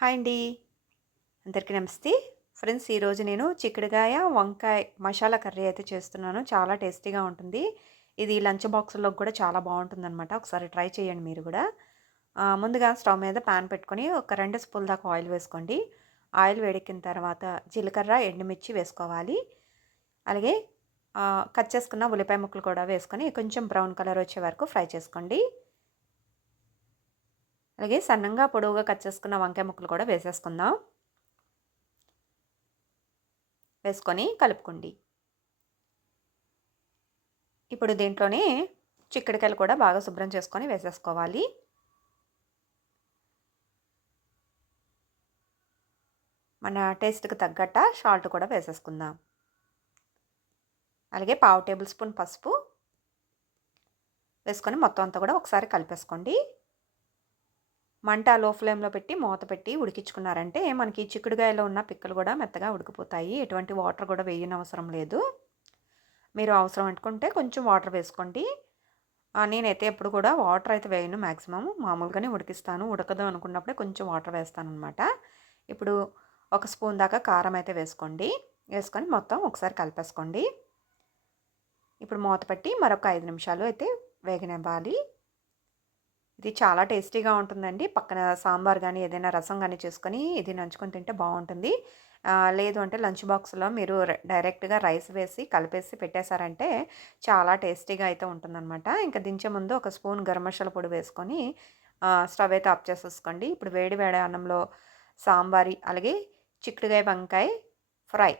Hi అండి. అందరికీ నమస్తే. ఫ్రెండ్స్ ఈరోజు నేను చిక్కుడుగాయ వంకాయ మసాలా కర్రీ అయితే చేస్తున్నాను. చాలా టేస్టీగా ఉంటుంది. ఇది లంచ్ బాక్స్లో కూడా చాలా బాగుంటుందన్నమాట. ఒకసారి ట్రై చేయండి మీరు కూడా. ముందుగా స్టవ్ మీద పాన్ పెట్టుకొని ఒక రెండు స్పూల్ దాకా ఆయిల్ వేసుకోండి. ఆయిల్ వేడెక్కిన తర్వాత జీలకర్ర ఎండుమిర్చి వేసుకోవాలి. అలాగే కట్ చేసుకున్న ఉల్లిపాయ ముక్కలు కూడా వేసుకొని కొంచెం బ్రౌన్ కలర్ వచ్చే వరకు ఫ్రై చేసుకోండి. అలాగే సన్నంగా పొడవుగా కట్ చేసుకున్న వంకాయ ముక్కలు కూడా వేసేసుకుందాం. వేసుకొని కలుపుకోండి. ఇప్పుడు దీంట్లోనే చిక్కడికాయలు కూడా బాగా శుభ్రం చేసుకొని వేసేసుకోవాలి. మన టేస్ట్కి తగ్గట్ట సాల్ట్ కూడా వేసేసుకుందాం. అలాగే పావు టేబుల్ స్పూన్ పసుపు వేసుకొని మొత్తం అంతా కూడా ఒకసారి కలిపేసుకోండి. మంట లో ఫ్లేమ్లో పెట్టి మూత పెట్టి ఉడికించుకున్నారంటే మనకి చిక్కుడుగాయలో ఉన్న పిక్కలు కూడా మెత్తగా ఉడికిపోతాయి. ఎటువంటి వాటర్ కూడా వేయని అవసరం లేదు. మీరు అవసరం అనుకుంటే కొంచెం వాటర్ వేసుకోండి. నేనైతే ఎప్పుడు కూడా వాటర్ అయితే వేయను మ్యాక్సిమం మామూలుగానే ఉడికిస్తాను. ఉడకదు అనుకున్నప్పుడే కొంచెం వాటర్ వేస్తాను అనమాట ఇప్పుడు ఒక స్పూన్ దాకా కారం అయితే వేసుకోండి. వేసుకొని మొత్తం ఒకసారి కలిపేసుకోండి. ఇప్పుడు మూత పెట్టి మరొక ఐదు నిమిషాలు అయితే వేగనివ్వాలి. ఇది చాలా టేస్టీగా ఉంటుందండి. పక్కన సాంబార్ కానీ ఏదైనా రసం కానీ చేసుకొని ఇది నంచుకొని తింటే బాగుంటుంది. లేదు అంటే లంచ్ బాక్స్లో మీరు డైరెక్ట్గా రైస్ వేసి కలిపేసి పెట్టేశారంటే చాలా టేస్టీగా అయితే ఉంటుందన్నమాట. ఇంకా దించే ముందు ఒక స్పూన్ గరం మసాలా పొడి వేసుకొని స్టవ్ అయితే ఆఫ్ చేసేసుకోండి. ఇప్పుడు వేడి వేడి అన్నంలో సాంబారి అలాగే చిక్కుడుగాయ వంకాయ ఫ్రై